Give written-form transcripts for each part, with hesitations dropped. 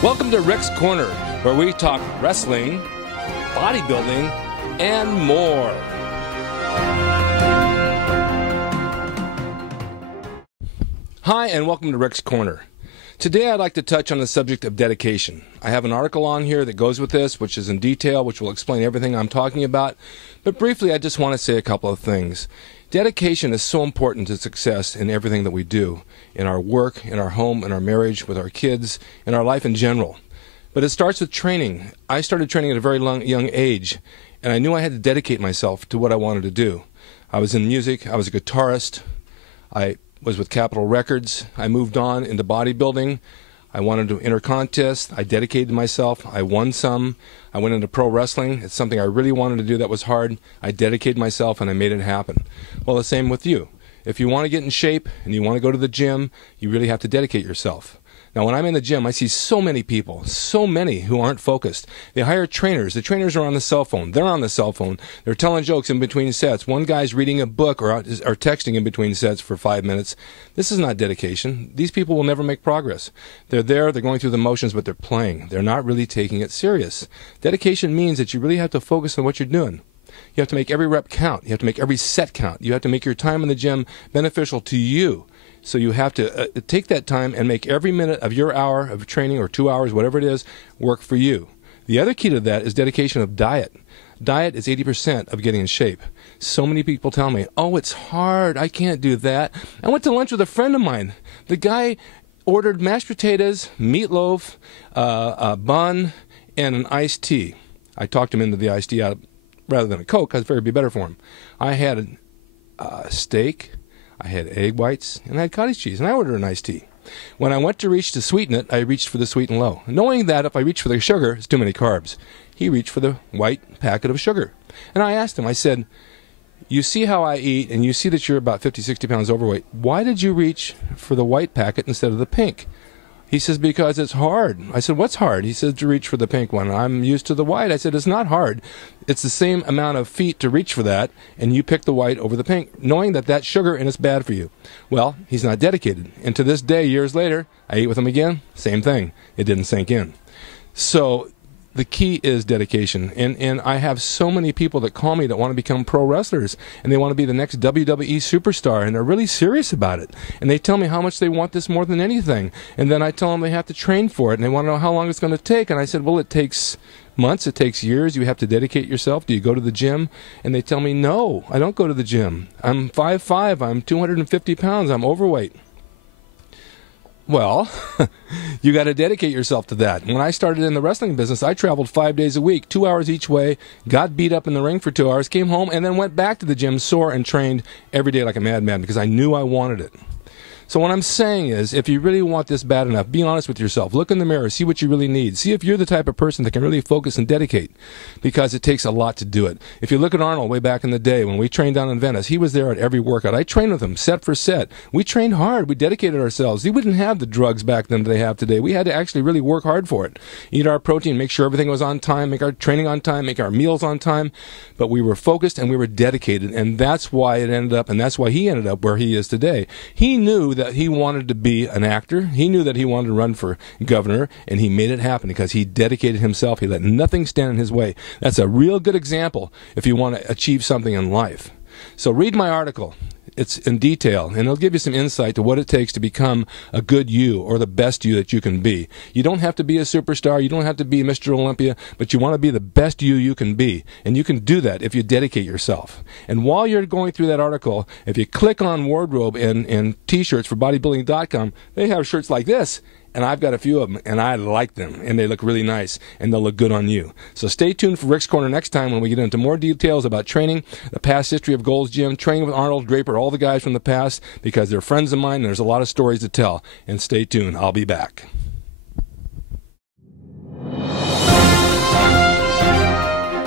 Welcome to Rick's Corner, where we talk wrestling, bodybuilding, and more. Hi, and welcome to Rick's Corner. Today I'd like to touch on the subject of dedication. I have an article on here that goes with this, which is in detail, which will explain everything I'm talking about. But briefly, I just want to say a couple of things. Dedication is so important to success in everything that we do, in our work, in our home, in our marriage, with our kids, in our life in general. But it starts with training. I started training at a very young age, and I knew I had to dedicate myself to what I wanted to do. I was in music, I was a guitarist, I was with Capitol Records, I moved on into bodybuilding, I wanted to enter contests, I dedicated myself, I won some, I went into pro wrestling. It's something I really wanted to do that was hard. I dedicated myself and I made it happen. Well, the same with you. If you want to get in shape and you want to go to the gym, you really have to dedicate yourself. Now, when I'm in the gym, I see so many people, so many who aren't focused. They hire trainers. The trainers are on the cell phone. They're on the cell phone. They're telling jokes in between sets. One guy's reading a book or texting in between sets for 5 minutes. This is not dedication. These people will never make progress. They're there, they're going through the motions, but they're playing. They're not really taking it serious. Dedication means that you really have to focus on what you're doing. You have to make every rep count. You have to make every set count. You have to make your time in the gym beneficial to you. So you have to take that time and make every minute of your hour of training or 2 hours, whatever it is, work for you. The other key to that is dedication of diet. Diet is 80% of getting in shape. So many people tell me, oh, it's hard. I can't do that. I went to lunch with a friend of mine. The guy ordered mashed potatoes, meatloaf, a bun, and an iced tea. I talked him into the iced tea out rather than a Coke because it would be better for him. I had a steak, I had egg whites, and I had cottage cheese, and I ordered an iced tea. When I went to reach to sweeten it, I reached for the sweet and low, knowing that if I reach for the sugar, it's too many carbs. He reached for the white packet of sugar. And I asked him, I said, you see how I eat, and you see that you're about 50, 60 pounds overweight. Why did you reach for the white packet instead of the pink? He says, because it's hard. I said, what's hard? He said, to reach for the pink one. I'm used to the white. I said, it's not hard. It's the same amount of feet to reach for that, and you pick the white over the pink, knowing that that's sugar and it's bad for you. Well, he's not dedicated. And to this day, years later, I ate with him again. Same thing. It didn't sink in. So the key is dedication. And I have so many people that call me that want to become pro wrestlers, and they want to be the next WWE superstar, and they're really serious about it. And they tell me how much they want this more than anything. And then I tell them they have to train for it, and they want to know how long it's going to take. And I said, well, it takes months, it takes years. You have to dedicate yourself. Do you go to the gym? And they tell me, no, I don't go to the gym. I'm 5'5", I'm 250 pounds, I'm overweight. Well, you got to dedicate yourself to that. When I started in the wrestling business, I traveled 5 days a week, 2 hours each way, got beat up in the ring for 2 hours, came home, and then went back to the gym sore and trained every day like a madman because I knew I wanted it. So what I'm saying is, if you really want this bad enough, be honest with yourself. Look in the mirror. See what you really need. See if you're the type of person that can really focus and dedicate, because it takes a lot to do it. If you look at Arnold way back in the day when we trained down in Venice, he was there at every workout. I trained with him set for set. We trained hard. We dedicated ourselves. We didn't have the drugs back then that they have today. We had to actually really work hard for it. Eat our protein, make sure everything was on time, make our training on time, make our meals on time. But we were focused and we were dedicated, and that's why it ended up, and that's why he ended up where he is today. He knew that he wanted to be an actor. He knew that he wanted to run for governor, and he made it happen because he dedicated himself. He let nothing stand in his way. That's a real good example if you want to achieve something in life. So read my article. It's in detail, and it'll give you some insight to what it takes to become a good you, or the best you that you can be. You don't have to be a superstar. You don't have to be Mr. Olympia, but you want to be the best you can be, and you can do that if you dedicate yourself. And while you're going through that article, if you click on wardrobe and T-shirts for bodybuilding.com, they have shirts like this. And I've got a few of them, and I like them, and they look really nice, and they'll look good on you. So stay tuned for Rick's Corner next time when we get into more details about training, the past history of Gold's Gym, training with Arnold, Draper, all the guys from the past, because they're friends of mine, and there's a lot of stories to tell. And stay tuned. I'll be back.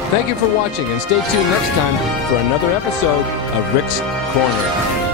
Thank you for watching, and stay tuned next time for another episode of Rick's Corner.